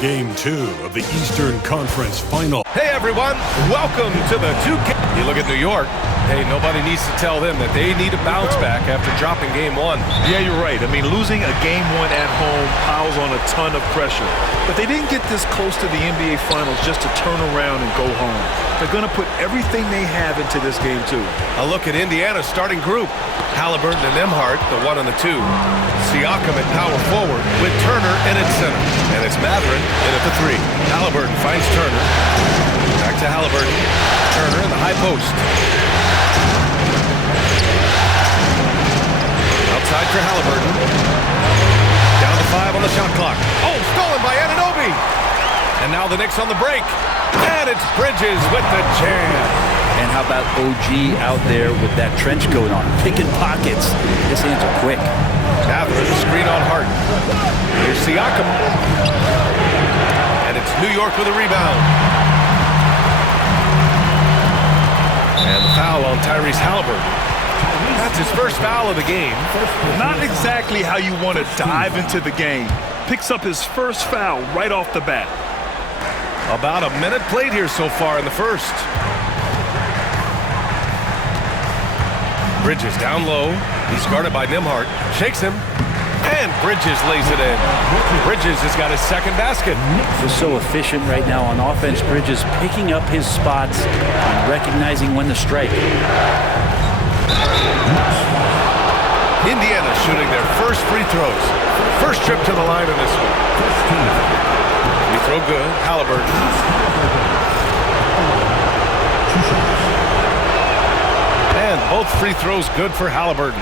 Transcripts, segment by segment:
Game 2 of the Eastern Conference Final. Hey everyone, welcome to the 2K. You look at New York, hey, nobody needs to tell them that they need a bounce back after dropping Game 1. Yeah, you're right. I mean, losing a Game 1 at home piles on a ton of pressure. But they didn't get this close to the NBA Finals just to turn around and go home. They're going to put everything they have into this game, too. A look at Indiana's starting group. Halliburton and Nembhard, the 1 and the 2. Siakam at power forward with Turner in at center. And it's Mathurin in at the 3. Halliburton finds Turner. Back to Halliburton. Turner in the high post. Outside for Halliburton. Down to 5 on the shot clock. Oh, stolen by Anunoby. And now the Knicks on the break. And it's Bridges with the jam. And how about OG out there with that trench coat on, picking pockets. His hands are quick. Mathurin, the screen on Hart. Here's Siakam. And it's New York with a rebound. And the foul on Tyrese Halliburton. That's his first foul of the game. Not exactly how you want to dive into the game. Picks up his first foul right off the bat. About a minute played here so far in the first. Bridges down low. He's guarded by Nembhard. Shakes him. And Bridges lays it in. Bridges has got his second basket. He's so efficient right now on offense. Bridges picking up his spots and recognizing when to strike. Indiana shooting their first free throws. First trip to the line in this one. Free throw good. Halliburton. And both free throws good for Halliburton.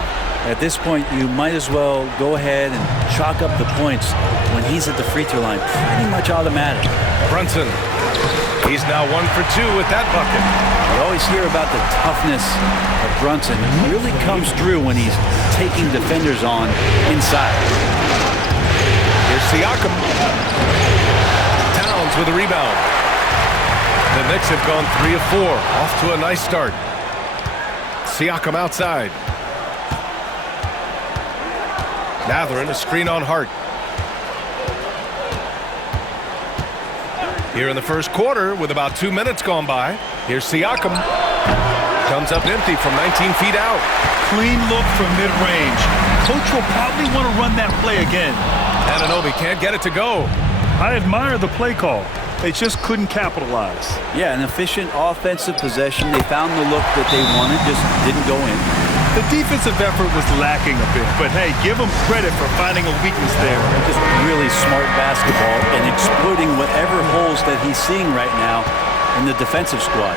At this point, you might as well go ahead and chalk up the points when he's at the free throw line. Pretty much automatic. Brunson. He's now 1 for 2 with that bucket. You always hear about the toughness of Brunson. It really comes through when he's taking defenders on inside. Here's Siakam. Towns with a rebound. The Knicks have gone 3 of 4. Off to a nice start. Siakam outside. Mathurin, a screen on Hart. Here in the first quarter, with about 2 minutes gone by, here's Siakam. Comes up empty from 19 feet out. Clean look from mid-range. Coach will probably want to run that play again. Anunoby can't get it to go. I admire the play call. They just couldn't capitalize. Yeah, an efficient offensive possession. They found the look that they wanted, just didn't go in. The defensive effort was lacking a bit, but hey, give them credit for finding a weakness there. Just really smart basketball and exploiting whatever holes that he's seeing right now in the defensive squad.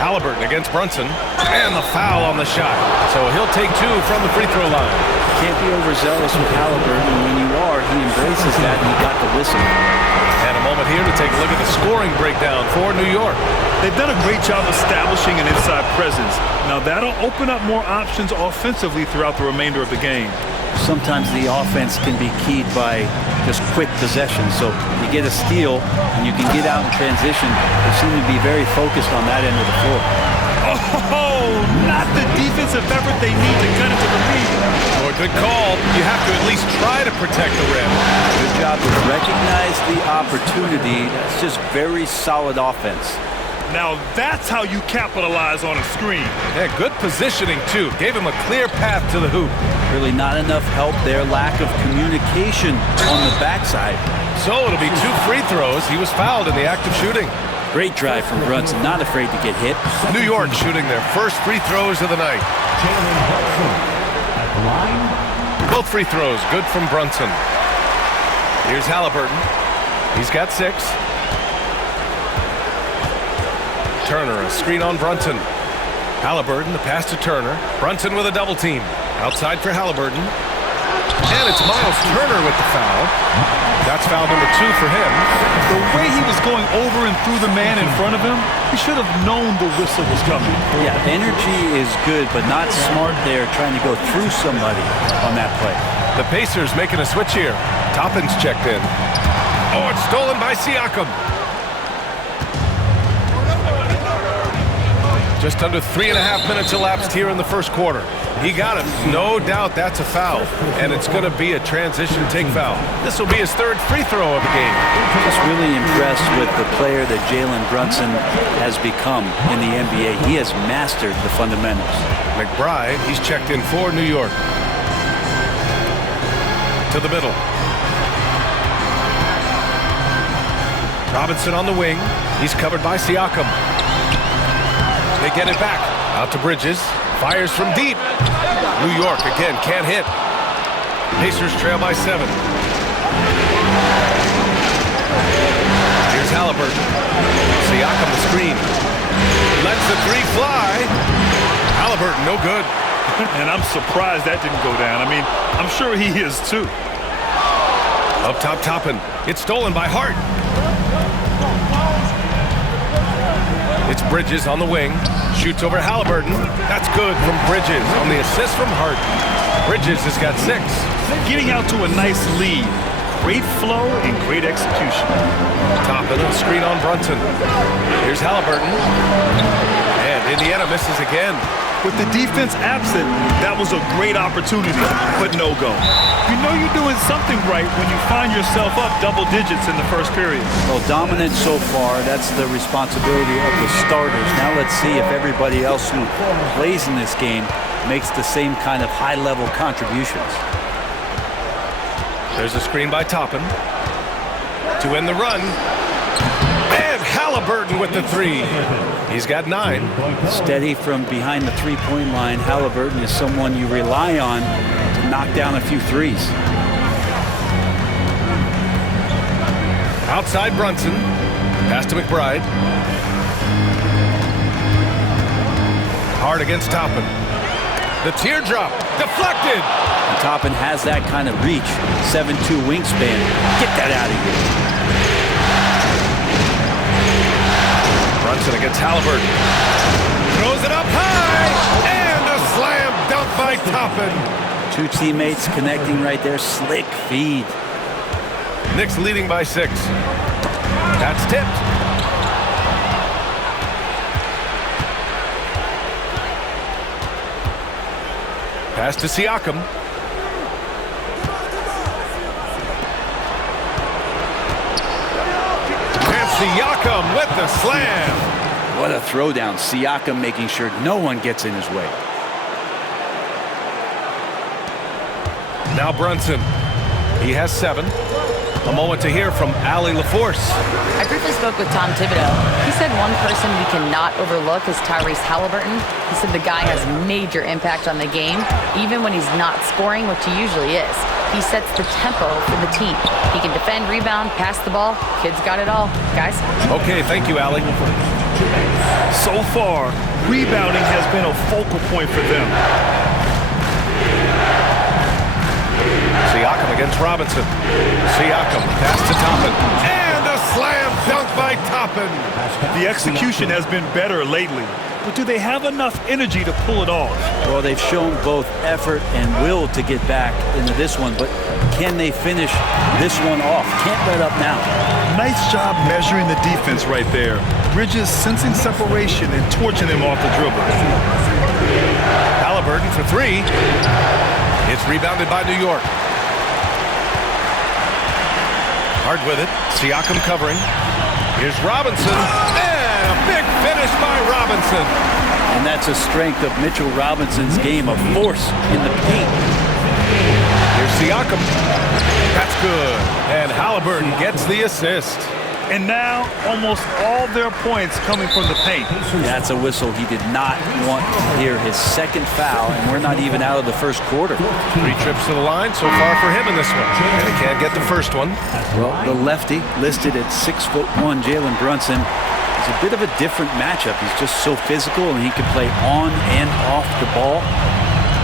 Halliburton against Brunson, and the foul on the shot. So he'll take 2 from the free throw line. Can't be overzealous with Halliburton. When you are, he embraces that, and he got the whistle. And a moment here to take a look at the scoring breakdown for New York. They've done a great job establishing an inside presence. Now that'll open up more options offensively throughout the remainder of the game. Sometimes the offense can be keyed by just quick possession. So you get a steal, and you can get out in transition. They seem to be very focused on that end of the floor. Oh, not the defensive effort they need to cut into the lead. Oh, good call. You have to at least try to protect the rim. Good job to recognize the opportunity. That's just very solid offense. Now that's how you capitalize on a screen. Yeah, good positioning, too. Gave him a clear path to the hoop. Really not enough help there. Lack of communication on the backside. So it'll be 2 free throws. He was fouled in the act of shooting. Great drive from Brunson. Not afraid to get hit. New York shooting their first free throws of the night. Both free throws good from Brunson. Here's Halliburton. He's got 6. Turner, a screen on Brunson. Halliburton, the pass to Turner. Brunson with a double team. Outside for Halliburton. And it's Miles Turner with the foul. That's foul number 2 for him. The way he was going over and through the man in front of him, he should have known the whistle was coming. Yeah, energy is good, but not smart there trying to go through somebody on that play. The Pacers making a switch here. Toppin's checked in. Oh, it's stolen by Siakam. Just under 3.5 minutes elapsed here in the first quarter. He got it. No doubt that's a foul, and it's going to be a transition take foul. This will be his third free throw of the game. Just really impressed with the player that Jalen Brunson has become in the NBA. He has mastered the fundamentals. McBride, he's checked in for New York. To the middle. Robinson on the wing. He's covered by Siakam. They get it back. Out to Bridges. Fires from deep. New York again can't hit. Pacers trail by 7. Here's Halliburton. Siakam the screen. Lets the 3 fly. Halliburton no good. And I'm surprised that didn't go down. I mean, I'm sure he is too. Up top, Toppin. It's stolen by Hart. It's Bridges on the wing. Shoots over Halliburton. That's good from Bridges on the assist from Hart. Bridges has got 6. Getting out to a nice lead. Great flow and great execution. Toppin, a screen on Brunson. Here's Halliburton. And Indiana misses again. With the defense absent, that was a great opportunity, but no go. You know you're doing something right when you find yourself up double digits in the first period. Well, dominant so far. That's the responsibility of the starters. Now let's see if everybody else who plays in this game makes the same kind of high-level contributions. There's a screen by Toppin to end the run. And Halliburton with the 3. He's got 9. Steady from behind the three-point line. Halliburton is someone you rely on to knock down a few threes. Outside Brunson. Pass to McBride. Hard against Toppin. The teardrop. Deflected. And Toppin has that kind of reach. 7'2" wingspan. Get that out of here. Brunson against Halliburton. Throws it up high. And a slam dunk by Toppin. 2 teammates connecting right there. Slick feed. Knicks leading by 6. That's tipped. Pass to Siakam. And Siakam with the slam. What a throwdown. Siakam making sure no one gets in his way. Now Brunson. He has 7. A moment to hear from Allie LaForce. I briefly spoke with Tom Thibodeau. He said one person we cannot overlook is Tyrese Halliburton. He said the guy has major impact on the game, even when he's not scoring, which he usually is. He sets the tempo for the team. He can defend, rebound, pass the ball. Kid's got it all. Guys? Okay, thank you, Allie. So far, rebounding has been a focal point for them. Siakam against Robinson. Siakam, pass to Toppin. And a slam dunk by Toppin. The execution has been better lately, but do they have enough energy to pull it off? Well, they've shown both effort and will to get back into this one, but can they finish this one off? Can't let up now. Nice job measuring the defense right there. Bridges sensing separation and torching him off the dribble. Halliburton for 3. It's rebounded by New York. Hard with it. Siakam covering. Here's Robinson. And a big finish by Robinson. And that's a strength of Mitchell Robinson's game, a force in the paint. Here's Siakam. That's good. And Halliburton gets the assist. And now, almost all their points coming from the paint. That's a whistle. He did not want to hear his second foul, and we're not even out of the first quarter. 3 trips to the line so far for him in this one. And he can't get the first one. Well, the lefty, listed at 6'1", Jalen Brunson, is a bit of a different matchup. He's just so physical, and he can play on and off the ball.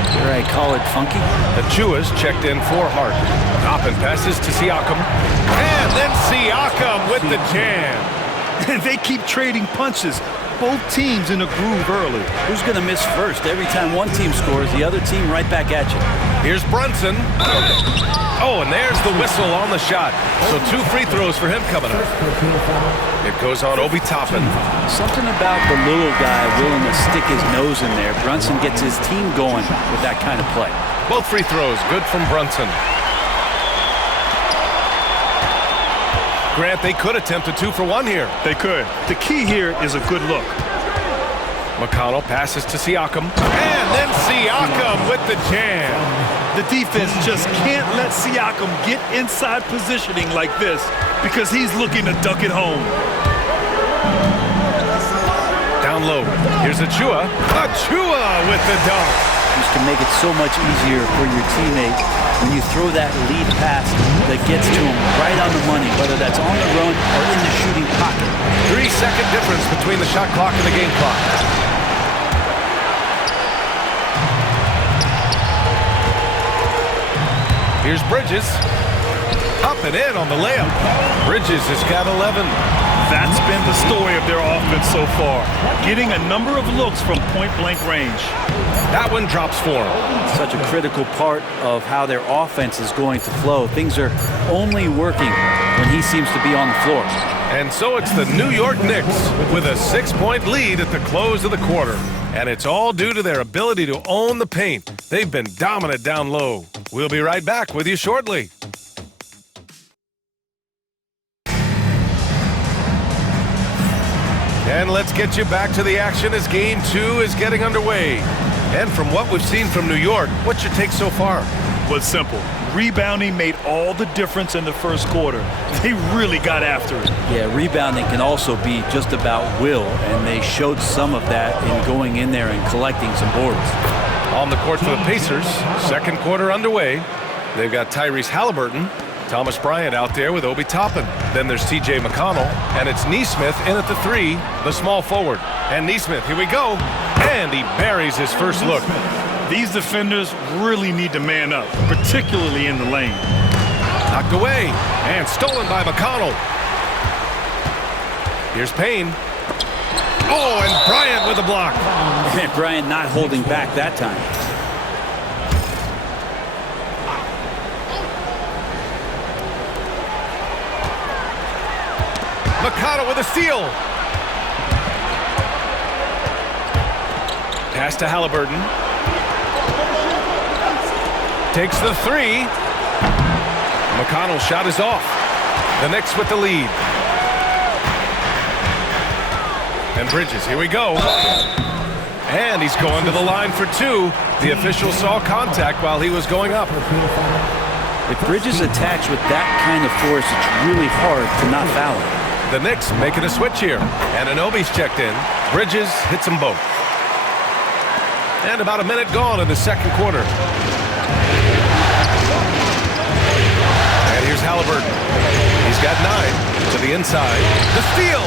Dare I call it funky? Achua's checked in for Hart. Toppin passes to Siakam. And then Siakam with the jam. They keep trading punches. Both teams in a groove early. Who's going to miss first? Every time one team scores, the other team right back at you. Here's Brunson. Oh, and there's the whistle on the shot. So 2 free throws for him coming up. It goes on Obi Toppin. Something about the little guy willing to stick his nose in there. Brunson gets his team going with that kind of play. Both free throws good from Brunson. Grant, they could attempt a 2 for 1 here. They could. The key here is a good look. McConnell passes to Siakam. And then Siakam with the jam. The defense just can't let Siakam get inside positioning like this because he's looking to duck it home. Down low. Here's Achua. Achua with the dunk. Just to make it so much easier for your teammate when you throw that lead pass that gets to him right on the money, whether that's on the run or in the shooting pocket. 3-second difference between the shot clock and the game clock. Here's Bridges. Up and in on the layup. Bridges has got 11. That's been the story of their offense so far. Getting a number of looks from point-blank range. That one drops for him. Such a critical part of how their offense is going to flow. Things are only working when he seems to be on the floor. And so it's the New York Knicks with a 6-point lead at the close of the quarter. And it's all due to their ability to own the paint. They've been dominant down low. We'll be right back with you shortly. And let's get you back to the action as Game 2 is getting underway. And from what we've seen from New York, what's your take so far? Well, it's simple. Rebounding made all the difference in the first quarter. They really got after it. Yeah, rebounding can also be just about will, and they showed some of that in going in there and collecting some boards. On the court for the Pacers, second quarter underway. They've got Tyrese Halliburton, Thomas Bryant out there with Obi Toppin. Then there's T.J. McConnell, and it's Nesmith in at the 3, the small forward. And Nesmith, here we go, and he buries his first look. These defenders really need to man up, particularly in the lane. Knocked away, and stolen by McConnell. Here's Payne. Oh, and Bryant with a block. And Bryant not holding back that time. McConnell with a steal. Pass to Halliburton. Takes the 3. McConnell's shot is off. The Knicks with the lead. And Bridges, here we go. And he's going to the line for 2. The official saw contact while he was going up. If Bridges attacks with that kind of force, it's really hard to not foul him. The Knicks making a switch here. And Anunoby's checked in. Bridges hits them both. And about a minute gone in the second quarter. And here's Halliburton. He's got 9 to the inside. The steal.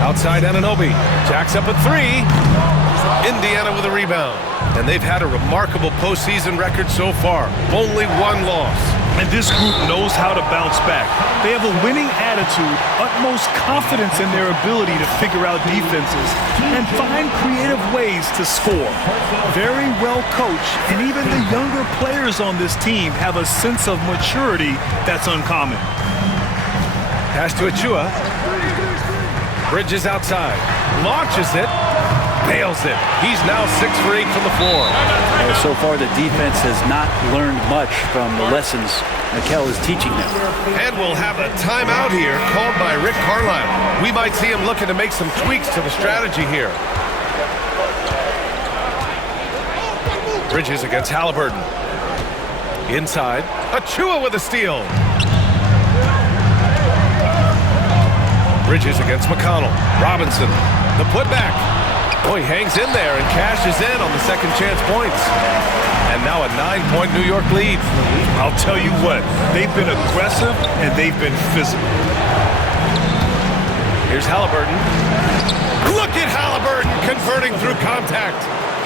Outside Anunoby. Jacks up at 3. Indiana with a rebound. And they've had a remarkable postseason record so far. Only 1 loss. And this group knows how to bounce back. They have a winning attitude, utmost confidence in their ability to figure out defenses, and find creative ways to score. Very well coached, and even the younger players on this team have a sense of maturity that's uncommon. Pass to Achua. Bridges outside. Launches it. Nails it. He's now 6 for 8 from the floor. So far, the defense has not learned much from the lessons Mikel is teaching them. And we'll have a timeout here called by Rick Carlisle. We might see him looking to make some tweaks to the strategy here. Bridges against Halliburton. Inside. Achua with a steal. Bridges against McConnell. Robinson. The putback. Oh, he hangs in there and cashes in on the second chance points. And now a 9-point New York lead. I'll tell you what, they've been aggressive and they've been physical. Here's Halliburton. Look at Halliburton converting through contact.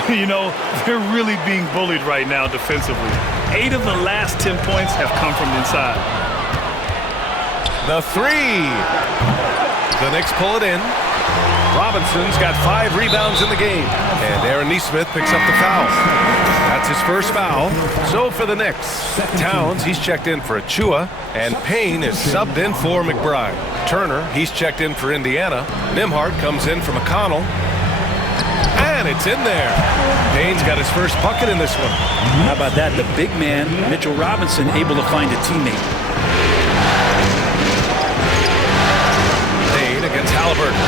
You know, they're really being bullied right now defensively. 8 of the last 10 points have come from inside. The 3. The Knicks pull it in. Robinson's got 5 rebounds in the game. And Aaron Nesmith picks up the foul. That's his first foul. So for the Knicks, Towns, he's checked in for Achua, and Payne is subbed in for McBride. Turner, he's checked in for Indiana. Nembhard comes in for McConnell. And it's in there. Payne's got his first bucket in this one. How about that? The big man, Mitchell Robinson, able to find a teammate. Payne against Halliburton.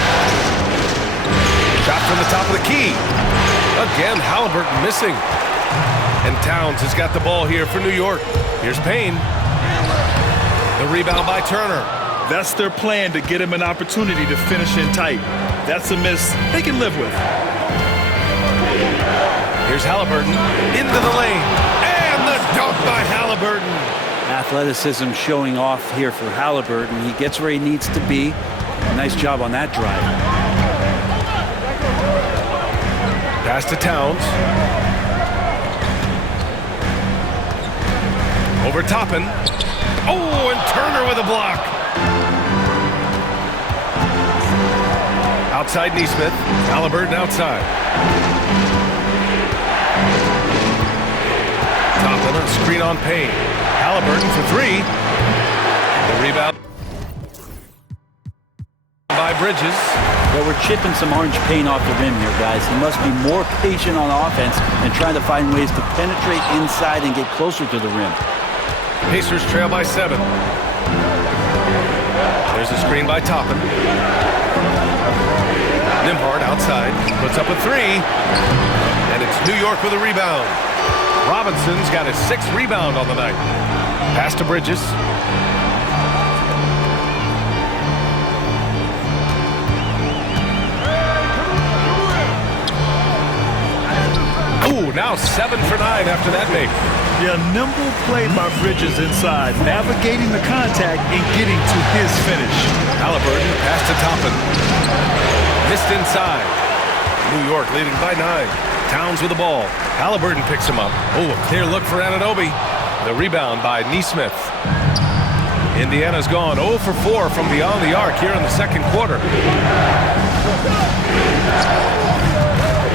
Shot from the top of the key. Again, Halliburton missing. And Towns has got the ball here for New York. Here's Payne. The rebound by Turner. That's their plan, to get him an opportunity to finish in tight. That's a miss they can live with. Here's Halliburton into the lane. And the dunk by Halliburton. Athleticism showing off here for Halliburton. He gets where he needs to be. Nice job on that drive. Pass to Towns. Over Toppin. Oh, and Turner with a block. Outside Nesmith. Halliburton outside. Toppin, a screen on Payne. Halliburton for 3. The rebound by Bridges. Well, we're chipping some orange paint off the rim here, guys. He must be more patient on offense and trying to find ways to penetrate inside and get closer to the rim. Pacers trail by 7. There's a screen by Toppin. Nembhard outside, puts up a 3. And it's New York with a rebound. Robinson's got his 6th rebound on the night. Pass to Bridges. Ooh, now 7 for 9 after that make. Yeah, nimble play by Bridges inside, navigating the contact and getting to his finish. Halliburton, pass to Toppin. Missed inside. New York leading by 9. Towns with the ball. Halliburton picks him up. Oh, a clear look for Anunoby. The rebound by Nesmith. Indiana's gone 0 for 4 from beyond the arc here in the second quarter.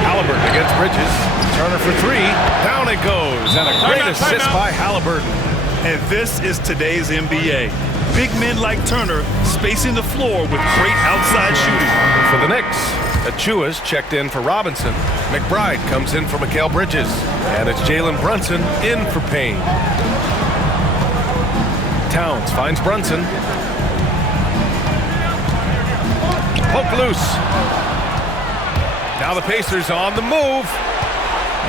Halliburton against Bridges. Turner for 3. Down it goes. And a great assist by Halliburton. And this is today's NBA. Big men like Turner spacing the floor with great outside shooting. For the Knicks, Achua's checked in for Robinson. McBride comes in for Mikal Bridges. And it's Jalen Brunson in for Payne. Towns finds Brunson. Poke loose. Now the Pacers on the move.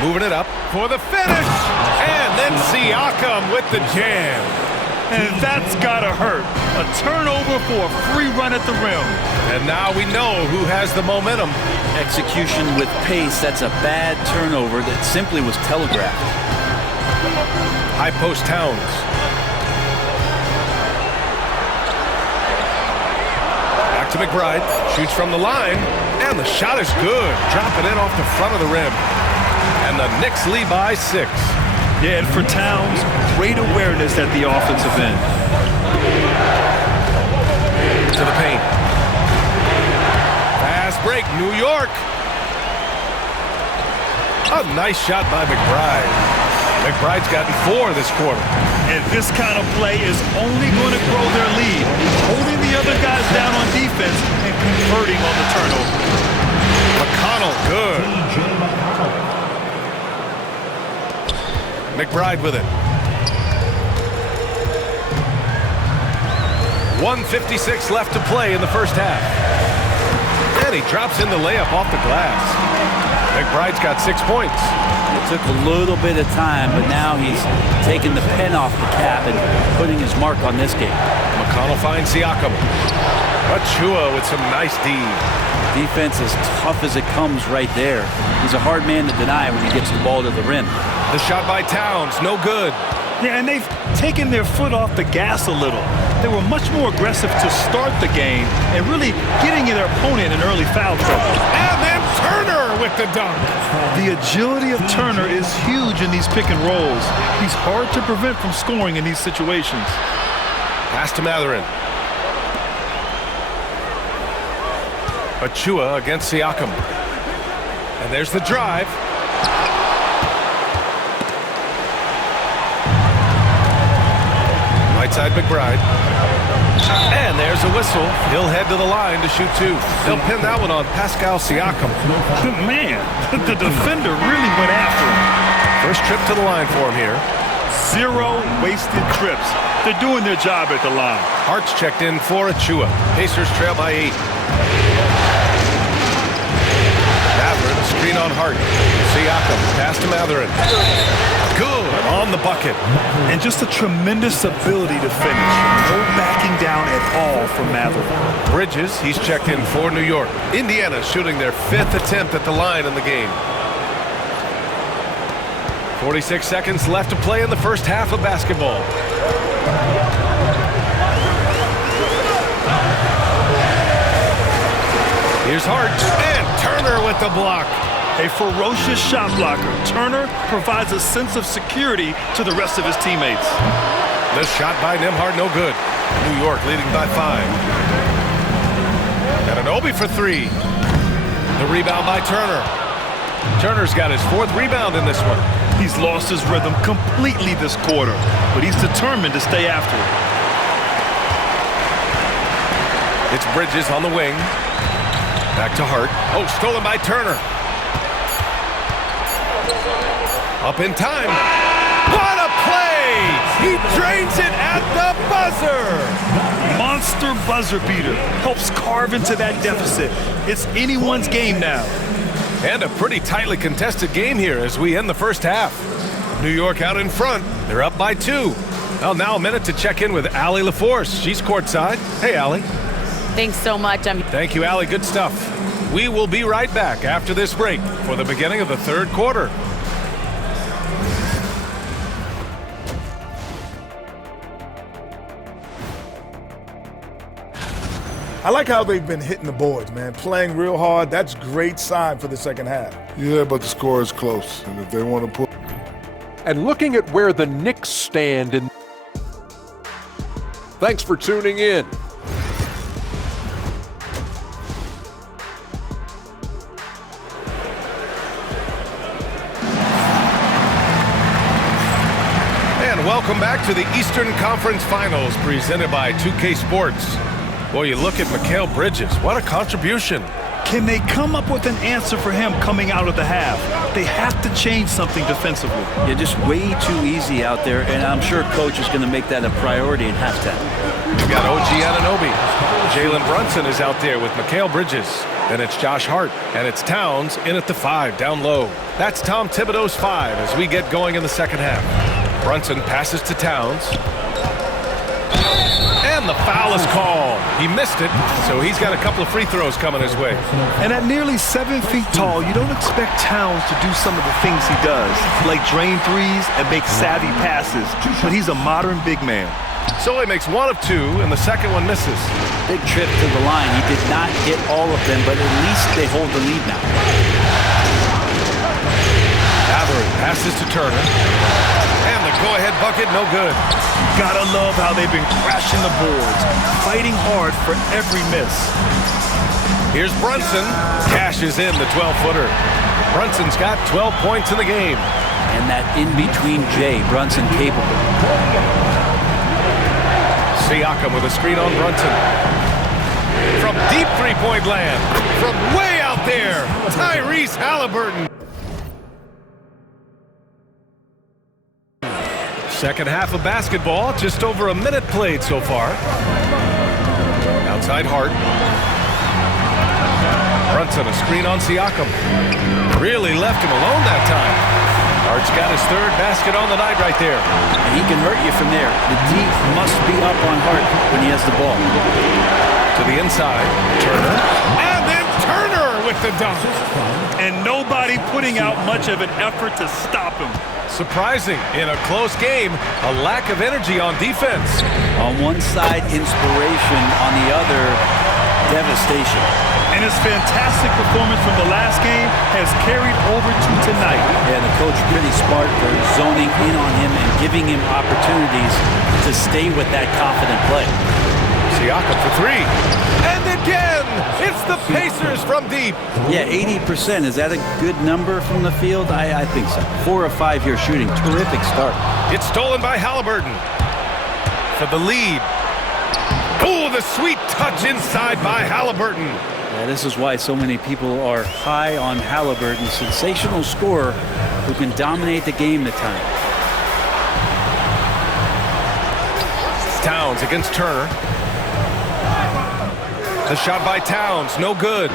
Moving it up for the finish. And then Siakam with the jam. And that's gotta hurt. A turnover for a free run at the rim. And now we know who has the momentum. Execution with pace. That's a bad turnover that simply was telegraphed. High post Towns. Back to McBride. Shoots from the line. And the shot is good. Dropping in off the front of the rim. And the Knicks lead by 6. Yeah, and for Towns, great awareness at the offensive end. To the paint. Fast break, New York. A nice shot by McBride. McBride's gotten 4 this quarter. And this kind of play is only going to grow their lead, holding the other guys down on defense and converting on the turnover. McConnell, good. McBride with it. 1:56 left to play in the first half. And he drops in the layup off the glass. McBride's got 6 points. It took a little bit of time, but now he's taking the pen off the cap and putting his mark on this game. McConnell finds Siakam. Achua with some nice D. Defense as tough as it comes right there. He's a hard man to deny when he gets the ball to the rim. The shot by Towns, no good. Yeah, and they've taken their foot off the gas a little. They were much more aggressive to start the game and really getting their opponent in early foul trouble. And then Turner with the dunk. The agility of Turner is huge in these pick and rolls. He's hard to prevent from scoring in these situations. Pass to Matherin. Achua against Siakam. And there's the drive. Right side McBride. And there's a whistle. He'll head to the line to shoot two. They'll pin that one on Pascal Siakam. Man, the defender really went after him. First trip to the line for him here. 0 wasted trips. They're doing their job at the line. Hart's checked in for Achua. Pacers trail by 8. Mathurin, a screen on Hart. Siakam, pass to Mathurin. Good on the bucket. And just a tremendous ability to finish. No backing down at all from Mathurin. Bridges, he's checked in for New York. Indiana shooting their 5th attempt at the line in the game. 46 seconds left to play in the first half of basketball. Here's Hart, and Turner with the block. A ferocious shot blocker. Turner provides a sense of security to the rest of his teammates. The shot by Nembhard, no good. New York leading by 5. And Anunoby for 3. The rebound by Turner. Turner's got his 4th rebound in this one. He's lost his rhythm completely this quarter, but he's determined to stay after it. It's Bridges on the wing. Back to Hart. Oh, stolen by Turner. Up in time. What a play! He drains it at the buzzer! Monster buzzer beater. Helps carve into that deficit. It's anyone's game now. And a pretty tightly contested game here as we end the first half. New York out in front. They're up by 2. Well, now a minute to check in with Allie LaForce. She's courtside. Hey, Allie. Thanks so much. Thank you, Allie. Good stuff. We will be right back after this break for the beginning of the third quarter. I like how they've been hitting the boards, man. Playing real hard. That's great sign for the second half. Yeah, but the score is close. And if they want to put... And looking at where the Knicks stand in... Thanks for tuning in. And welcome back to the Eastern Conference Finals presented by 2K Sports. Boy, you look at Mikal Bridges. What a contribution. Can they come up with an answer for him coming out of the half? They have to change something defensively. Yeah, just way too easy out there, and I'm sure coach is going to make that a priority in halftime. You've got OG Anunoby. Jalen Brunson is out there with Mikal Bridges. Then it's Josh Hart, and it's Towns in at the 5, down low. That's Tom Thibodeau's 5 as we get going in the second half. Brunson passes to Towns. And the foul is called. He missed it, so he's got a couple of free throws coming his way. And at nearly 7 feet tall, you don't expect Towns to do some of the things he does, like drain threes and make savvy passes, but he's a modern big man. So he makes 1 of 2, and the second one misses. Big trip to the line. He did not hit all of them, but at least they hold the lead now. Mathurin passes to Turner. And the go-ahead bucket, no good. Gotta love how they've been crashing the boards, fighting hard for every miss. Here's Brunson. Cashes in the 12-footer. Brunson's got 12 points in the game. And that in-between J, Brunson capable. Siakam with a screen on Brunson. From deep three-point land. From way out there, Tyrese Halliburton. Second half of basketball, just over a minute played so far. Outside Hart. Brunson, a screen on Siakam. Really left him alone that time. Hart's got his 3rd basket on the night right there. He can hurt you from there. The D must be up on Hart when he has the ball. To the inside, Turner. And then Turner with the dunk. And nobody putting out much of an effort to stop him. Surprising, in a close game, a lack of energy on defense. On one side, inspiration. On the other, devastation. And his fantastic performance from the last game has carried over to tonight. Yeah, the coach really smart for zoning in on him and giving him opportunities to stay with that confident play. Siakam for 3. And again, it's the Pacers deep. Yeah, 80%. Is that a good number from the field? I think so. 4 of 5 here shooting. Terrific start. It's stolen by Halliburton for the lead. Oh, the sweet touch inside by Halliburton. Yeah, this is why so many people are high on Halliburton. Sensational scorer who can dominate the game at times. Towns against Turner. The shot by Towns, no good.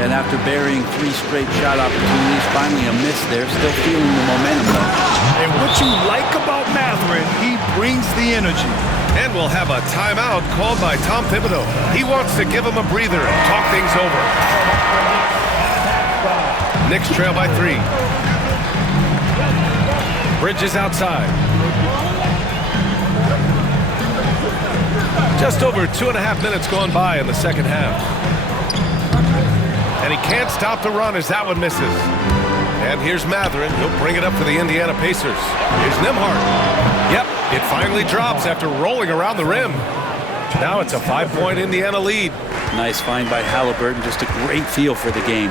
And after burying 3 straight shot opportunities, finally a miss there. Still feeling the momentum though. And what you like about Mathurin, he brings the energy. And we'll have a timeout called by Tom Thibodeau. He wants to give him a breather and talk things over. Knicks trail by 3. Bridges outside. Just over 2.5 minutes gone by in the second half. And he can't stop the run as that one misses. And here's Mathurin. He'll bring it up for the Indiana Pacers. Here's Nembhard. Yep, it finally drops after rolling around the rim. Now it's a 5-point Indiana lead. Nice find by Halliburton. Just a great feel for the game.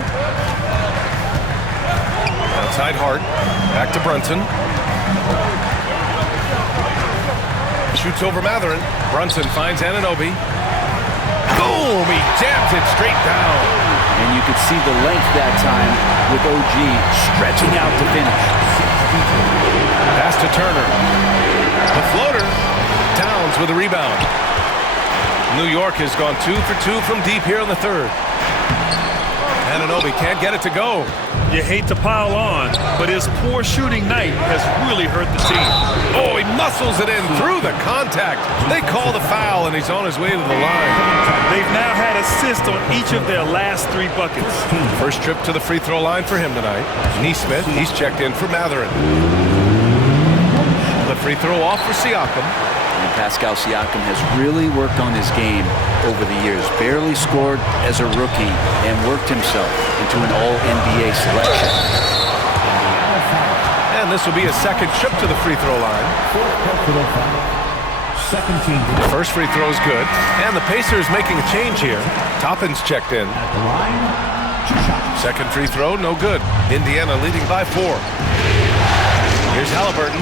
Outside Hart. Back to Brunson. Shoots over Mathurin. Brunson finds Anunoby. Boom! He jams it straight down. And you could see the length that time with OG stretching out to finish. Pass to Turner. The floater. Towns with a rebound. New York has gone 2 for 2 from deep here in the third. Anunoby can't get it to go. You hate to pile on, but his poor shooting night has really hurt the team. Oh, he muscles it in through the contact. They call the foul, and he's on his way to the line. They've now had assists on each of their last 3 buckets. First trip to the free throw line for him tonight. Neesmith, he's checked in for Mathurin. The free throw off for Siakam. And Pascal Siakam has really worked on his game over the years. Barely scored as a rookie and worked himself into an all-NBA selection. And this will be a second trip to the free throw line. The first free throw is good. And the Pacers making a change here. Toppin's checked in. Second free throw, no good. Indiana leading by 4. Here's Halliburton.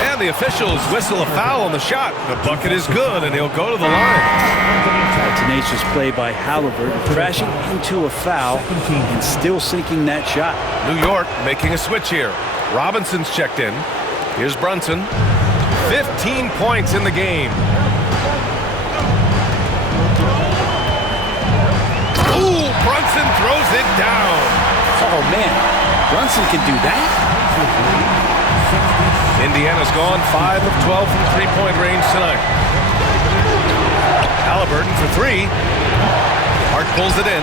And the officials whistle a foul on the shot. The bucket is good, and he'll go to the line. Tenacious play by Halliburton, crashing into a foul and still sinking that shot. New York making a switch here. Robinson's checked in. Here's Brunson. 15 points in the game. Ooh, Brunson throws it down. Oh, man. Brunson can do that? Indiana's gone 5 of 12 from three-point range tonight. Halliburton for 3. Hart pulls it in.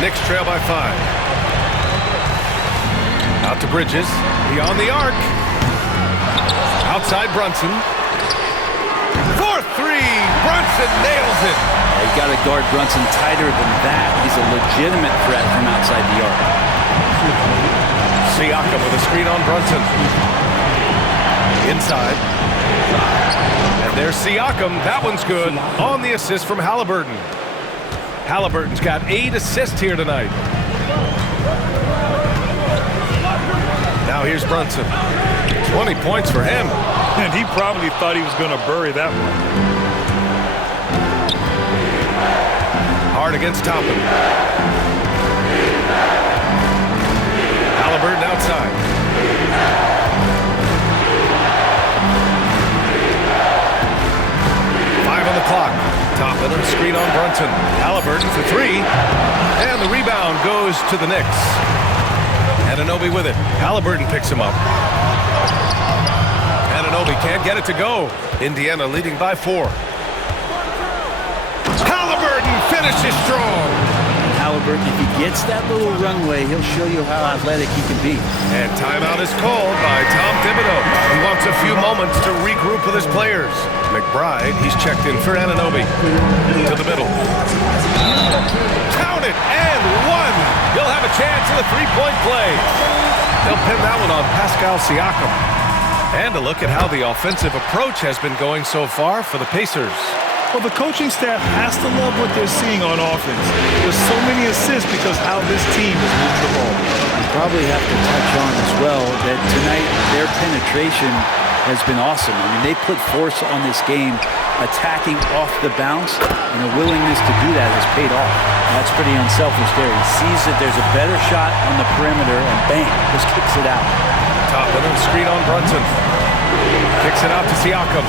Knicks trail by 5. Out to Bridges. Beyond the arc. Outside Brunson. For 3. Brunson nails it. You got to guard Brunson tighter than that. He's a legitimate threat from outside the arc. Siakam with a screen on Brunson. Inside. And there's Siakam. That one's good. On the assist from Halliburton. Halliburton's got 8 assists here tonight. Now here's Brunson. 20 points for him. And he probably thought he was going to bury that one. Hard against Toppin. Halliburton outside. 5 on the clock. Toppin, a screen on Brunson. Halliburton for 3. And the rebound goes to the Knicks. Anunoby with it. Halliburton picks him up. Anunoby can't get it to go. Indiana leading by 4. Halliburton finishes strong. Halliburton, if he gets that little runway, he'll show you how athletic he can be. And timeout is called by Tom Thibodeau. He wants a few moments to regroup with his players. McBride, he's checked in for Anunoby. To the middle. Count it, and 1. He'll have a chance in the three-point play. They'll pin that one on Pascal Siakam. And a look at how the offensive approach has been going so far for the Pacers. Well, the coaching staff has to love what they're seeing on offense. There's so many assists because how this team has moved the ball. You probably have to touch on as well that tonight their penetration has been awesome. I mean, they put force on this game, attacking off the bounce, and a willingness to do that has paid off. That's pretty unselfish there. He sees that there's a better shot on the perimeter, and bang, just kicks it out. Top of the screen on Brunson. Kicks it out to Siakam.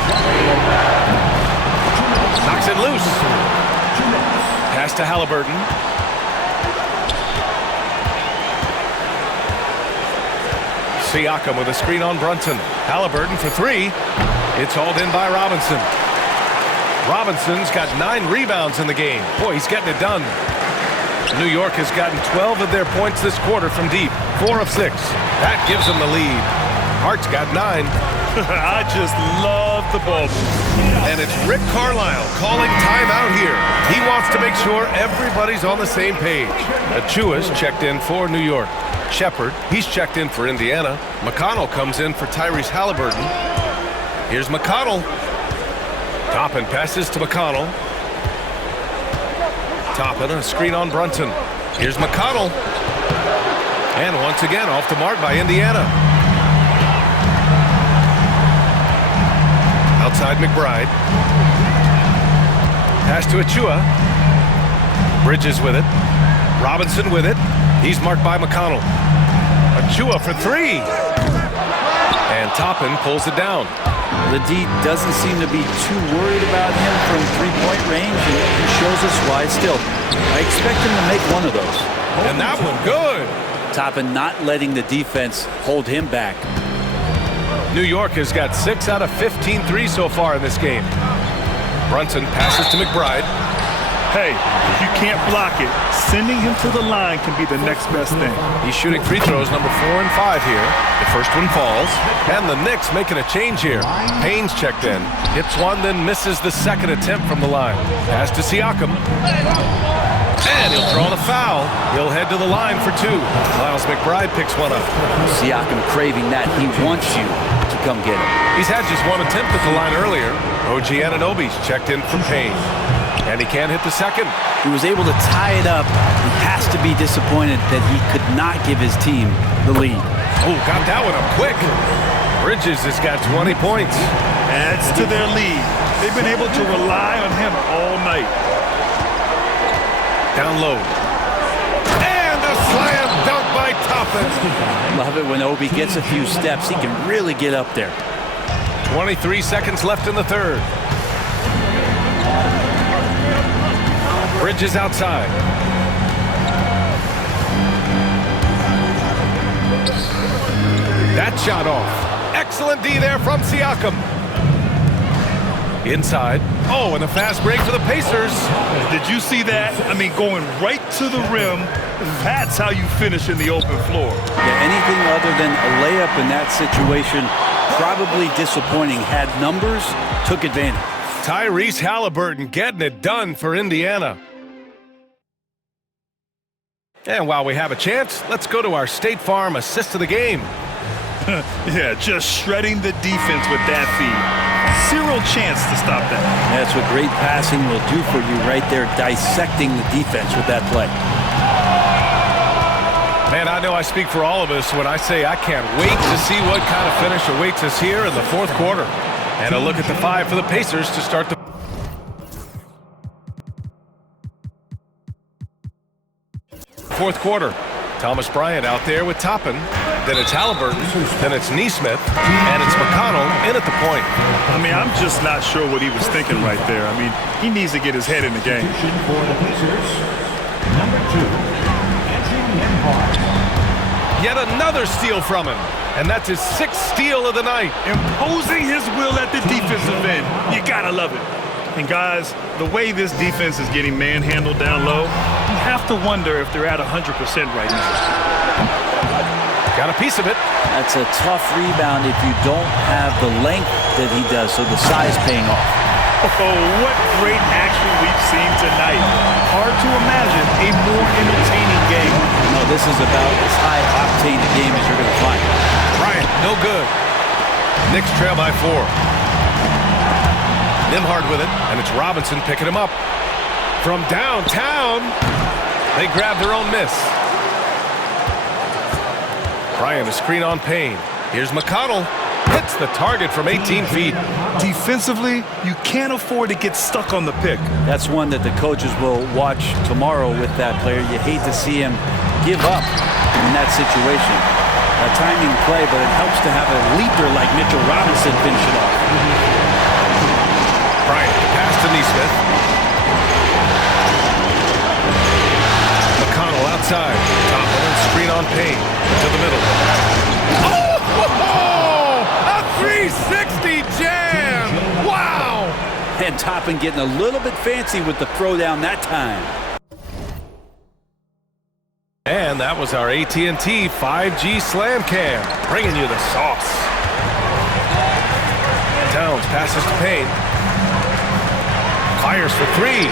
Knocks it loose. Pass to Halliburton. Siakam with a screen on Brunson. Halliburton for three. It's hauled in by Robinson. Robinson's got 9 rebounds in the game. Boy, he's getting it done. New York has gotten 12 of their points this quarter from deep. 4 of 6. That gives them the lead. Hart's got 9. I just love the ball. And it's Rick Carlisle calling timeout here. He wants to make sure everybody's on the same page. Achua's checked in for New York. Shepard, he's checked in for Indiana. McConnell comes in for Tyrese Halliburton. Here's McConnell. Toppin passes to McConnell. Toppin, a screen on Brunson. Here's McConnell. And once again, off the mark by Indiana. Outside McBride. Pass to Achua. Bridges with it. Robinson with it. He's marked by McConnell. Achua for 3. And Toppin pulls it down. The D doesn't seem to be too worried about him from three-point range, and he shows us why still. I expect him to make one of those. And that one good. Toppin not letting the defense hold him back. New York has got 6 out of 15 threes so far in this game. Brunson passes to McBride. Hey, if you can't block it, sending him to the line can be the next best thing. He's shooting free throws number 4 and 5 here. The first one falls. And the Knicks making a change here. Payne's checked in. Hits one, then misses the second attempt from the line. Pass to Siakam. And he'll draw the foul. He'll head to the line for 2. Miles McBride picks one up. Siakam craving that. He wants you to come get him. He's had just one attempt at the line earlier. OG Anunoby's checked in from Payne. And he can't hit the second. He was able to tie it up. He has to be disappointed that he could not give his team the lead. Oh, got that one up quick. Bridges has got 20 points. Adds to their lead. They've been able to rely on him all night. Down low. And a slam dunk by Toppin. Love it when Obi gets a few steps. He can really get up there. 23 seconds left in the third. Bridges outside. That shot off. Excellent D there from Siakam. Inside. Oh, and a fast break for the Pacers. Did you see that? I mean, going right to the rim. That's how you finish in the open floor. Yeah, anything other than a layup in that situation, probably disappointing. Had numbers, took advantage. Tyrese Halliburton getting it done for Indiana. And while we have a chance, let's go to our State Farm assist of the game. Yeah, just shredding the defense with that feed. Zero chance to stop that. That's what great passing will do for you right there, dissecting the defense with that play. Man, I know I speak for all of us when I say I can't wait to see what kind of finish awaits us here in the fourth quarter. And a look at the 5 for the Pacers to start the fourth quarter. Thomas Bryant out there with Toppin. Then it's Halliburton. Then it's Nesmith. And it's McConnell in at the point. I mean, I'm just not sure what he was thinking right there. I mean, he needs to get his head in the game. For the Pacers, number 2, Yet another steal from him. And that's his 6th steal of the night. Imposing his will at the defensive end. You gotta love it. And guys, the way this defense is getting manhandled down low, you have to wonder if they're at 100% right now. Got a piece of it. That's a tough rebound if you don't have the length that he does, so the size paying off. Oh, what great action we've seen tonight. Hard to imagine a more entertaining game. No, this is about as high-octane a game as you're going to find. Bryant, no good. Knicks trail by 4. Nimhard with it, and it's Robinson picking him up. From downtown, they grab their own miss. Bryant, a screen on Payne. Here's McConnell. Hits the target from 18 feet. Defensively, you can't afford to get stuck on the pick. That's one that the coaches will watch tomorrow with that player. You hate to see him give up in that situation. A timing play, but it helps to have a leaper like Mitchell Robinson finish it off. Bryant, pass to Neesmith. McConnell outside. Toppin, screen on Payne. To the middle. Oh! A 360 jam! Wow! And Toppin getting a little bit fancy with the throwdown that time. And that was our AT&T 5G Slam Cam, bringing you the sauce. Towns passes to Payne. Fires for three.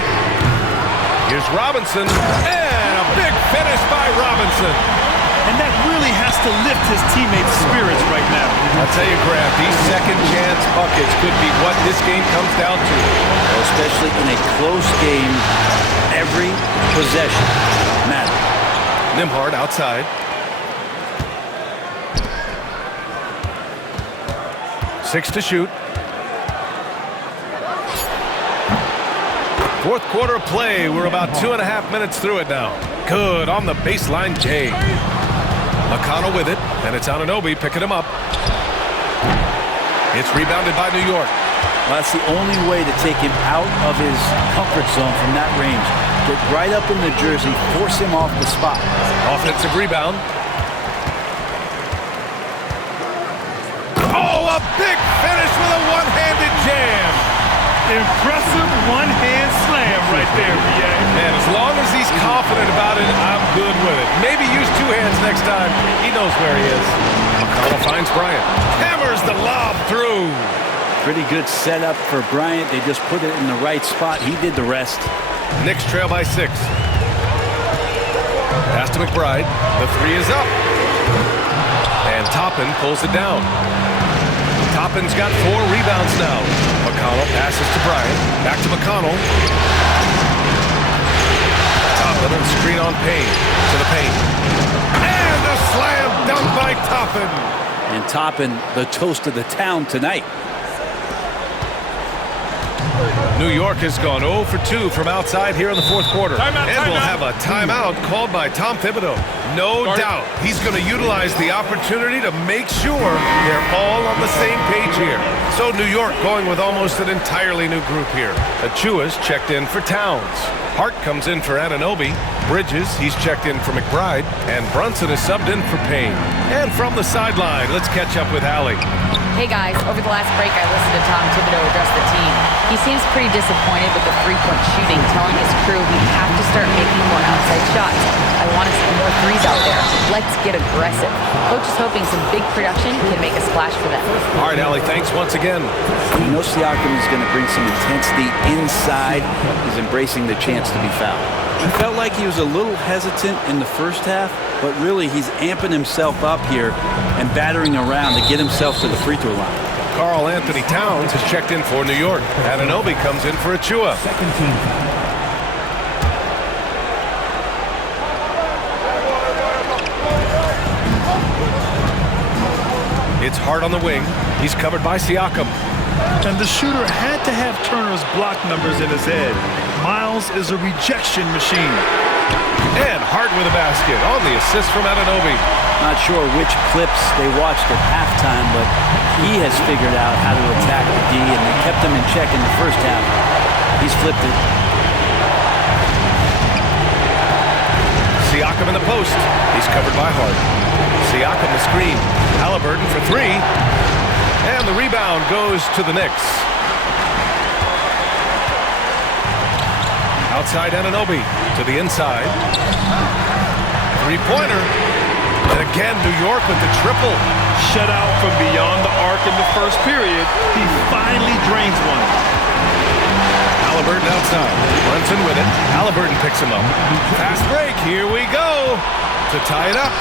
Here's Robinson, and a big finish by Robinson. And that really has to lift his teammates' spirits right now. I'll tell you, Grant, these second chance buckets could be what this game comes down to. Especially in a close game, every possession matters. Nimhard outside. Six to shoot. Fourth quarter of play. We're about 2.5 minutes through it now. Good on the baseline, Jay. McConnell with it, and it's Anunoby picking him up. It's rebounded by New York. Well, that's the only way to take him out of his comfort zone from that range. Get right up in the jersey, force him off the spot. Offensive rebound. Oh, a big finish with a one-handed jam. Impressive one-hand slam right there, BA. And as long as he's confident about it, I'm good with it. Maybe use two hands next time. He knows where he is. McConnell finds Bryant. Hammers the lob through. Pretty good setup for Bryant. They just put it in the right spot. He did the rest. Knicks trail by 6. Pass to McBride. The three is up. And Toppin pulls it down. Toppin's got 4 rebounds now. McConnell passes to Bryant. Back to McConnell. Toppin and screen on Payne. To the paint. And a slam dunk by Toppin. And Toppin, the toast of the town tonight. New York has gone 0 for 2 from outside here in the fourth quarter. And we'll have a timeout called by Tom Thibodeau. No doubt he's going to utilize the opportunity to make sure they're all on the same page here. So New York going with almost an entirely new group here. Achua's checked in for Towns. Hart comes in for Anunoby. Bridges, he's checked in for McBride. And Brunson is subbed in for Payne. And from the sideline, let's catch up with Allie. Hey guys, over the last break I listened to Tom Thibodeau address the team. He seems pretty disappointed with the three-point shooting, telling his crew we have to start making more outside shots. I want to see more threes out there. Let's get aggressive. Coach is hoping some big production can make a splash for them. All right, Allie, thanks once again. You know Siakam is going to bring some intensity inside. He's embracing the chance to be fouled. He felt like he was a little hesitant in the first half, but really he's amping himself up here and battering around to get himself to the free throw line. Karl Anthony Towns has checked in for New York. Anunoby comes in for Achua. Second team. It's Hart on the wing. He's covered by Siakam. And the shooter had to have Turner's block numbers in his head. Miles is a rejection machine. And Hart with a basket on the assist from Anunoby. Not sure which clips they watched at halftime, but he has figured out how to attack the D, and they kept him in check in the first half. He's flipped it. Siakam in the post. He's covered by Hart. Siakam the screen. Halliburton for 3. And the rebound goes to the Knicks. Outside Anunoby to the inside. Three-pointer. And again, New York with the triple. Shut out from beyond the arc in the first period. He finally drains one. Halliburton outside. Brunson with it. Halliburton picks him up. Fast break. Here we go. To tie it up.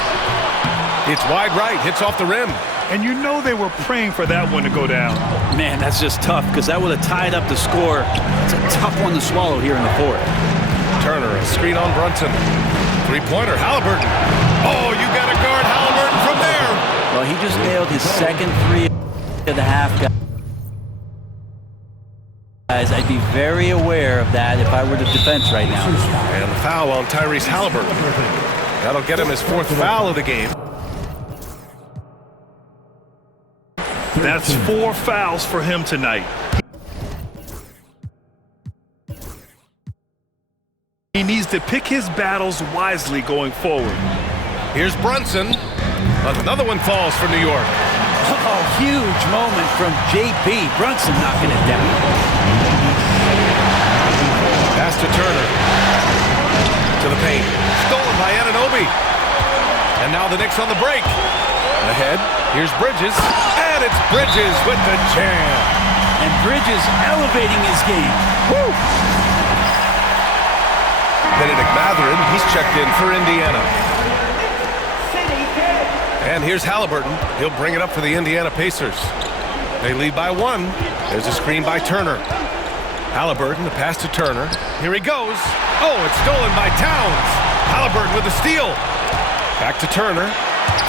It's wide right. Hits off the rim. And you know they were praying for that one to go down. Man, that's just tough because that would have tied up the score. It's a tough one to swallow here in the fourth. Turner, a screen on Brunson. Three-pointer, Halliburton. Oh, you got to guard Halliburton from there. Well, he just nailed his second three of the half, guys. I'd be very aware of that if I were the defense right now. And the foul on Tyrese Halliburton. That'll get him his fourth foul of the game. That's 4 fouls for him tonight. He needs to pick his battles wisely going forward. Here's Brunson. Another one falls for New York. Oh, huge moment from JP. Brunson knocking it down. Pass to Turner. To the paint. Stolen by Anunoby. And now the Knicks on the break. Ahead. Here's Bridges. And it's Bridges with the jam. And Bridges elevating his game. Woo! Benedict Mathurin, he's checked in for Indiana. And here's Halliburton. He'll bring it up for the Indiana Pacers. They lead by 1. There's a screen by Turner. Halliburton, the pass to Turner. Here he goes. Oh, it's stolen by Towns. Halliburton with the steal. Back to Turner.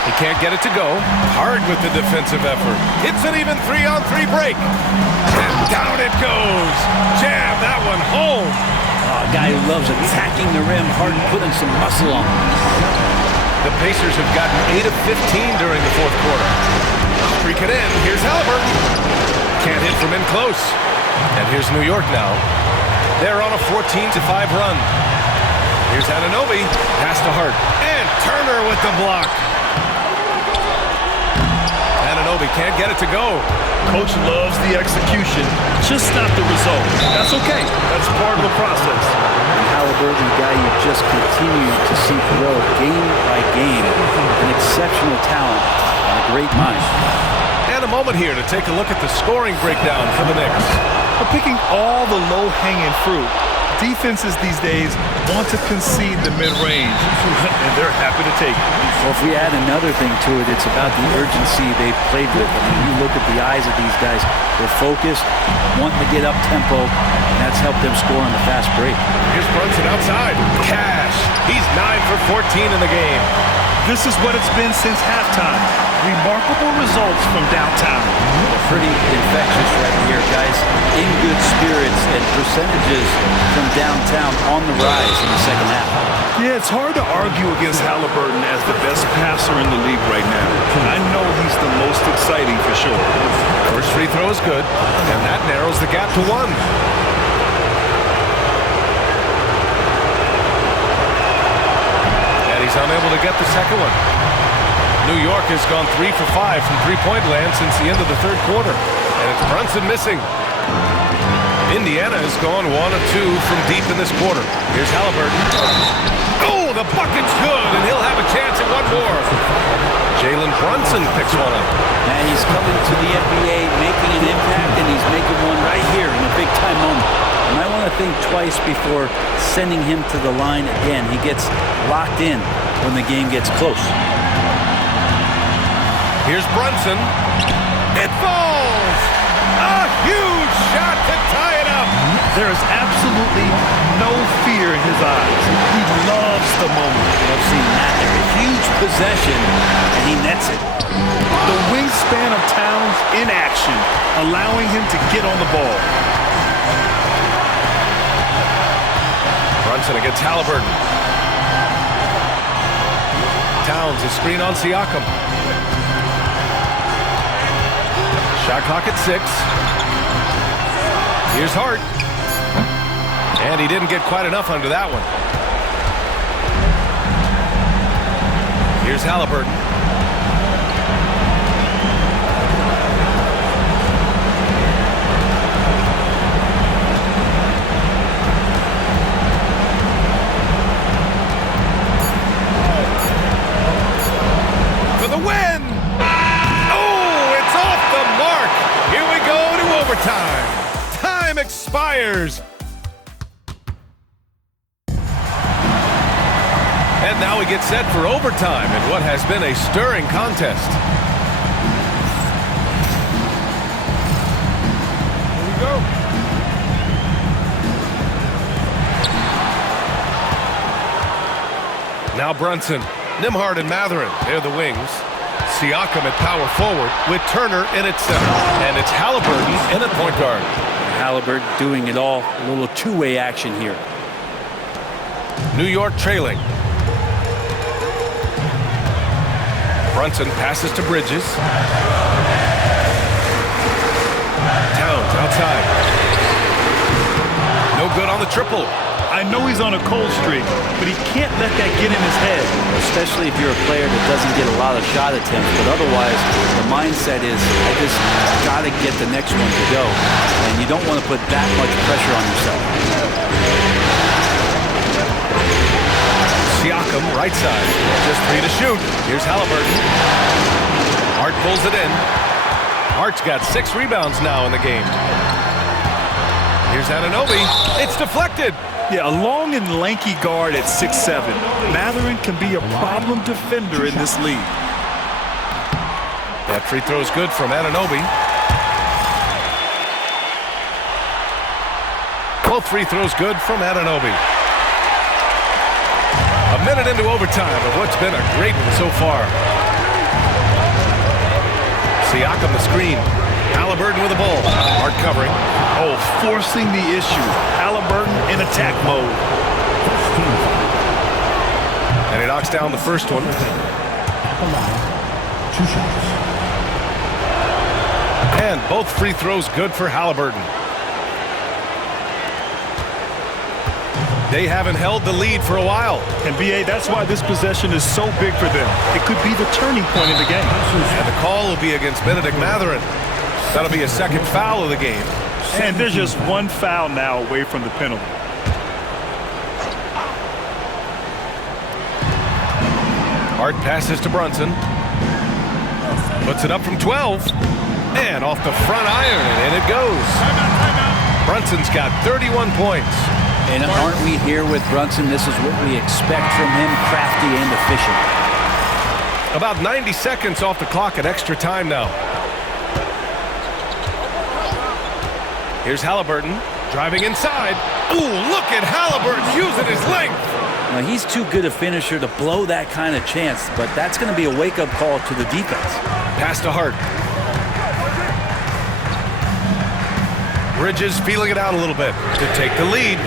He can't get it to go. Hard with the defensive effort. It's an even 3-on-3 break. And down it goes. Jam that one home. Oh, a guy who loves attacking the rim hard and putting some muscle on. The Pacers have gotten 8 of 15 during the fourth quarter. Streak it in. Here's Halliburton. Can't hit from in close. And here's New York now. They're on a 14-5 run. Here's Anunoby. Pass to Hart. And Turner with the block. Anunoby can't get it to go. Coach loves the execution, just not the result. That's okay. That's part of the process. And Halliburton, a guy you just continue to see grow game by game. An exceptional talent and a great mind. And a moment here to take a look at the scoring breakdown for the Knicks. We're picking all the low-hanging fruit. Defenses these days want to concede the mid-range, and they're happy to take it. Well, if we add another thing to it, it's about the urgency they've played with. I mean, you look at the eyes of these guys. They're focused, wanting to get up tempo, and that's helped them score on the fast break. Here's Brunson outside. Cash. He's 9 for 14 in the game. This is what it's been since halftime. Remarkable results from downtown. Pretty infectious right here, guys. In good spirits and percentages from downtown on the rise in the second half. Yeah, it's hard to argue against Halliburton as the best passer in the league right now. I know he's the most exciting for sure. First free throw is good, and that narrows the gap to 1. And he's unable to get the second one. New York has gone 3 for 5 from three-point land since the end of the third quarter. And it's Brunson missing. Indiana has gone 1 of 2 from deep in this quarter. Here's Halliburton. Oh, the bucket's good, and he'll have a chance at one more. Jalen Brunson picks one up. And he's coming to the NBA, making an impact, and he's making one right here in a big-time moment. You might want to think twice before sending him to the line again. He gets locked in when the game gets close. Here's Brunson. It falls! A huge shot to tie it up! There is absolutely no fear in his eyes. He loves the moment. I've seen that. A huge possession, and he nets it. The wingspan of Towns in action, allowing him to get on the ball. Brunson against Halliburton. Towns, a screen on Siakam. Shot clock at 6. Here's Hart. And he didn't get quite enough under that one. Here's Halliburton. For the win! Time expires. And now we get set for overtime in what has been a stirring contest. Now Brunson, Nembhard and Mathurin, they're the wings. Siakam at power forward with Turner in at center. And it's Halliburton in at point guard. Halliburton doing it all. A little two-way action here. New York trailing. Brunson passes to Bridges. Towns outside. No good on the triple. I know he's on a cold streak, but he can't let that get in his head. Especially if you're a player that doesn't get a lot of shot attempts, but otherwise the mindset is, I just got to get the next one to go. And you don't want to put that much pressure on yourself. Siakam, right side. Just 3 to shoot. Here's Halliburton. Hart pulls it in. Hart's got 6 rebounds now in the game. Here's Anunoby. It's deflected. Yeah, a long and lanky guard at 6'7". Mathurin can be a problem defender in this league. That free throw's good from Anunoby. Both free throws good from Anunoby. A minute into overtime of what's been a great one so far. Siakam the screen. Halliburton with the ball. Hart covering. Oh, forcing the issue. Halliburton in attack mode. And he knocks down the first one. At the line, 2 shots. And both free throws good for Halliburton. They haven't held the lead for a while. And B.A., that's why this possession is so big for them. It could be the turning point in the game. And the call will be against Benedict Mathurin. That'll be a second foul of the game. And there's just one foul now away from the penalty. Hart passes to Brunson. Puts it up from 12. And off the front iron, and in it goes. Brunson's got 31 points. And aren't we here with Brunson? This is what we expect from him, crafty and efficient. About 90 seconds off the clock at extra time now. Here's Halliburton driving inside. Ooh, look at Halliburton using his length. Now, he's too good a finisher to blow that kind of chance, but that's going to be a wake-up call to the defense. Pass to Hart. Bridges feeling it out a little bit to take the lead.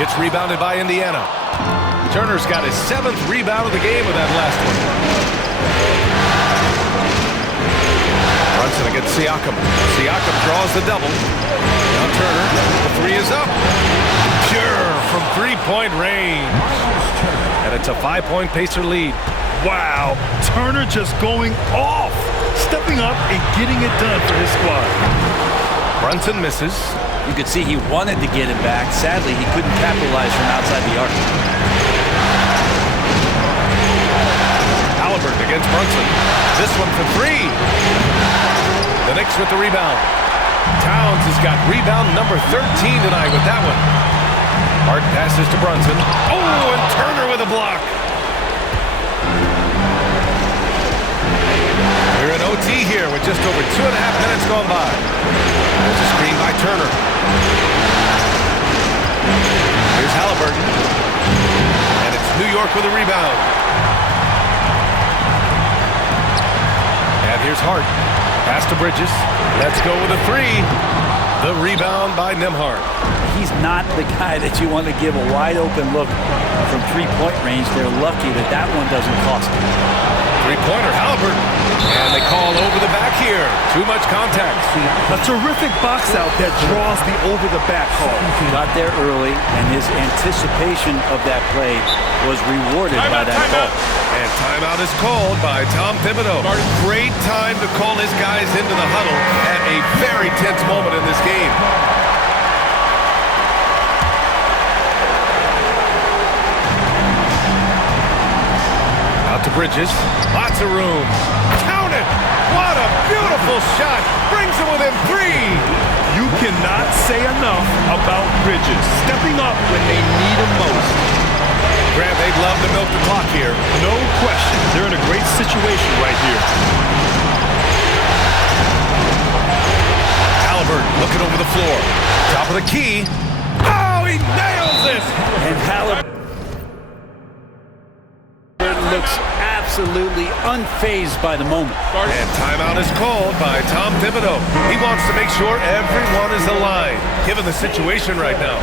Gets rebounded by Indiana. Turner's got his 7th rebound of the game with that last one. Brunson against Siakam. Siakam draws the double. Now Turner, the 3 is up. Pure from 3-point range. And it's a 5-point Pacer lead. Wow, Turner just going off. Stepping up and getting it done for his squad. Brunson misses. You could see he wanted to get it back. Sadly, he couldn't capitalize from outside the arc. Halliburton against Brunson. This one for 3. The Knicks with the rebound. Towns has got rebound number 13 tonight with that one. Hart passes to Brunson. Oh, and Turner with a block. We're in OT here with just over 2.5 minutes gone by. There's a screen by Turner. Here's Halliburton. And it's New York with a rebound. And here's Hart. Pass to Bridges. Let's go with a 3. The rebound by Nembhard. He's not the guy that you want to give a wide open look from 3-point range. They're lucky that that one doesn't cost them. 3-pointer, Halliburton. And they call over the back here. Too much contact. A terrific box out that draws the over-the-back call. Got there early, and his anticipation of that play was rewarded by that call. And timeout is called by Tom Thibodeau. Great time to call his guys into the huddle at a very tense moment in this game. Out to Bridges. Lots of room. Count it! What a beautiful shot! Brings him within 3. You cannot say enough about Bridges stepping up when they need him most. Grant, they'd love to milk the clock here. No question. They're in a great situation right here. Halliburton looking over the floor. Top of the key. Oh, he nails it! And Halliburton looks absolutely unfazed by the moment. And timeout is called by Tom Thibodeau. He wants to make sure everyone is aligned, given the situation right now.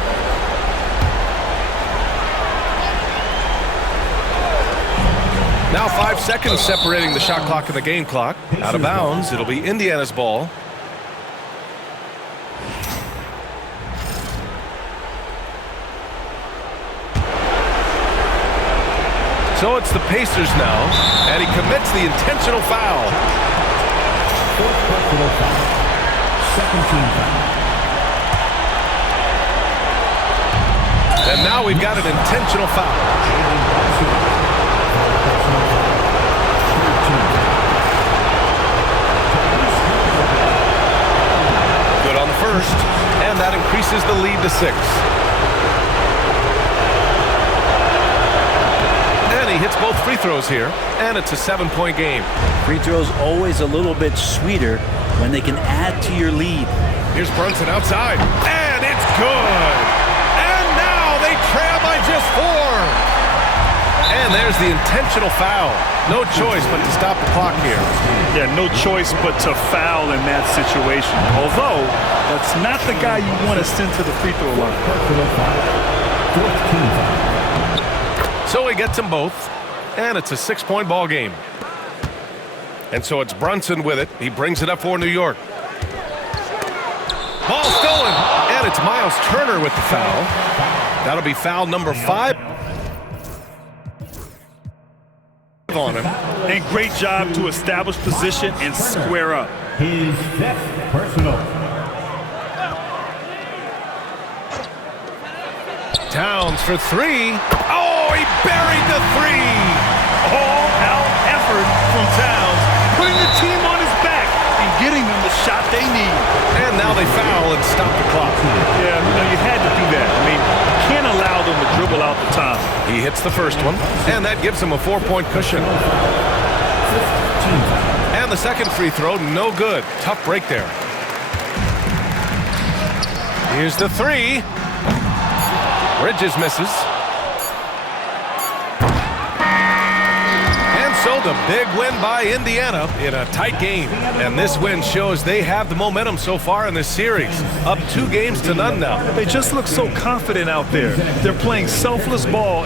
Now 5 seconds separating the shot clock and the game clock. Out of bounds, it'll be Indiana's ball. So it's the Pacers now, and he commits the intentional foul. Fourth personal foul. Second team foul. And now we've got an intentional foul. Good on the first, and that increases the lead to 6. He hits both free throws here, and it's a 7-point game. Free throws always a little bit sweeter when they can add to your lead. Here's Brunson outside, and it's good. And now they trail by just 4. And there's the intentional foul. No choice but to stop the clock here. Yeah, no choice but to foul in that situation. Although, that's not the guy you want to send to the free throw line. Personal foul. Fourth team foul. So he gets them both, and it's a 6-point ball game. And so it's Brunson with it. He brings it up for New York. Ball stolen, and it's Miles Turner with the foul. That'll be foul number 5 on him. And great job to establish position and square up. His fifth personal. Towns for 3. Oh, he buried the 3. All-out effort from Towns, putting the team on his back and getting them the shot they need. And now they foul and stop the clock. Yeah, you had to do that. I mean, you can't allow them to dribble out the time. He hits the first one, and that gives him a 4-point cushion. And the second free throw, no good. Tough break there. Here's the 3. Bridges misses. And so the big win by Indiana in a tight game. And this win shows they have the momentum so far in this series. Up 2 games to none now. They just look so confident out there. They're playing selfless ball.